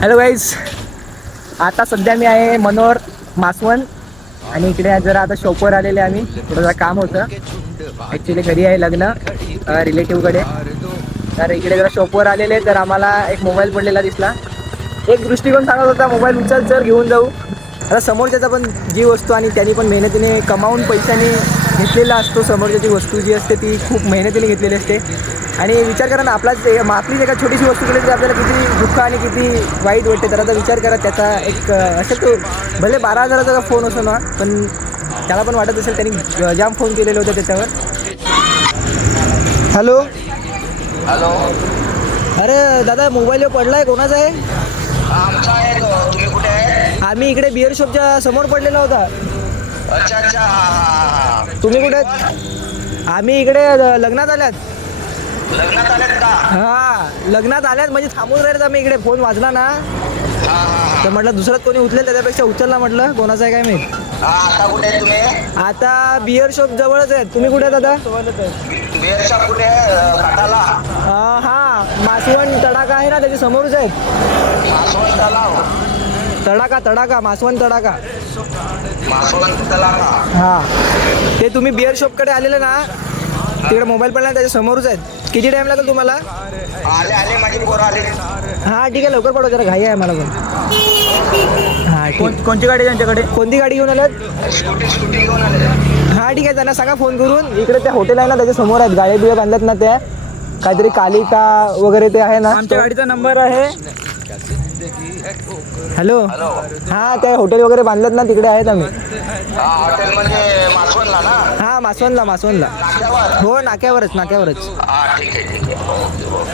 Hello guys, आता सध्या मी आहे मनोर मासवण आणि इकडे जरा आता शॉपवर आलेले आम्ही. थोडं काम होतं ॲक्च्युली, घरी आहे लग्न रिलेटिव्हकडे. तर इकडे जरा शॉपवर आलेले तर आम्हाला एक मोबाईल पडलेला दिसला. एक दृष्टिकोन सांगत होता मोबाईल उचल सर घेऊन जाऊ. आता समोरच्याचा पण जी वस्तू आणि त्यांनी पण मेहनतीने कमावून पैशाने घेतलेला असतो. समोरच्याची वस्तू जी असते ती खूप मेहनतीने घेतलेली असते. आणि विचार करा ना, आपलीच एका छोटीशी वस्तू केली तरी आपल्याला किती दुःख आणि किती वाईट वाटते. तर आता विचार करा त्याचा एक असं तो भले 12,000चा फोन असतो ना, पण त्याला पण वाटत असेल त्यांनी जाम फोन केलेले होते त्याच्यावर. Hello hello. अरे दादा, मोबाईल पडला आहे, कोणाचा आहे? आमचा आहे तो. तुम्ही कुठे आहे? आम्ही इकडे बिअर शॉपच्या समोर पडलेला होता. अच्छा अच्छा, हा. तुम्ही कुठे आहेत? आम्ही इकडे लग्नात आल्यात. लग्नात आलेत का? हा, लग्नात आल्यात म्हणजे थांबून राहिलेत आम्ही इकडे. फोन वाजला ना हा. तर म्हटलं दुसरं कोणी उचलेल, त्याच्यापेक्षा उचलला म्हटलं. कोणाचा आहे काय माहीत. आता कुठे आहे तुम्ही? आता बिअर शॉप जवळच आहेत. तुम्ही कुठे आहेत आता? बेरशा कुठे आहे? घाटाला. हा, मासवण तडाखा आहे ना, त्याच्या समोरच आहेत. मासवण तलाव. तडाखा मासवण तडाखा. मासवण तलाव. हा, ते तुम्ही बिअर शॉपकडे आलेले ना, तिकडे मोबाईल पडला त्याच्या समोरच आहेत. किती टाइम लागेल तुम्हाला? आले माझी पोरं आले. हा ठीक आहे, लवकर पडवा, जरा घाई आहे मला पण. हा, कोणती गाडी त्यांच्याकडे? कोणती गाडी घेऊन आल्यात? स्कूटी घेऊन आले. हा ठीक आहे, त्यांना सांगा फोन करून. इकडे ते हॉटेल आहे ना त्याच्या समोर आहेत. गाड्या बिड्या बांधल्यात ना त्या, काहीतरी कालिका वगैरे ते आहे ना. आमच्या गाडीचा नंबर आहे. हॅलो. हा, त्या हॉटेल वगैरे बांधल्यात ना, तिकडे आहेत आम्ही. हॉटेल म्हणजे मासवणला ना? हा, मासवणला. नाक्यावर? हो, नाक्यावरच. हा, ठीक आहे.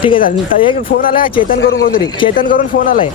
ठीक आहे, चालेल. एक फोन आलाय चेतन करून, कोणतरी चेतन करून फोन आलाय.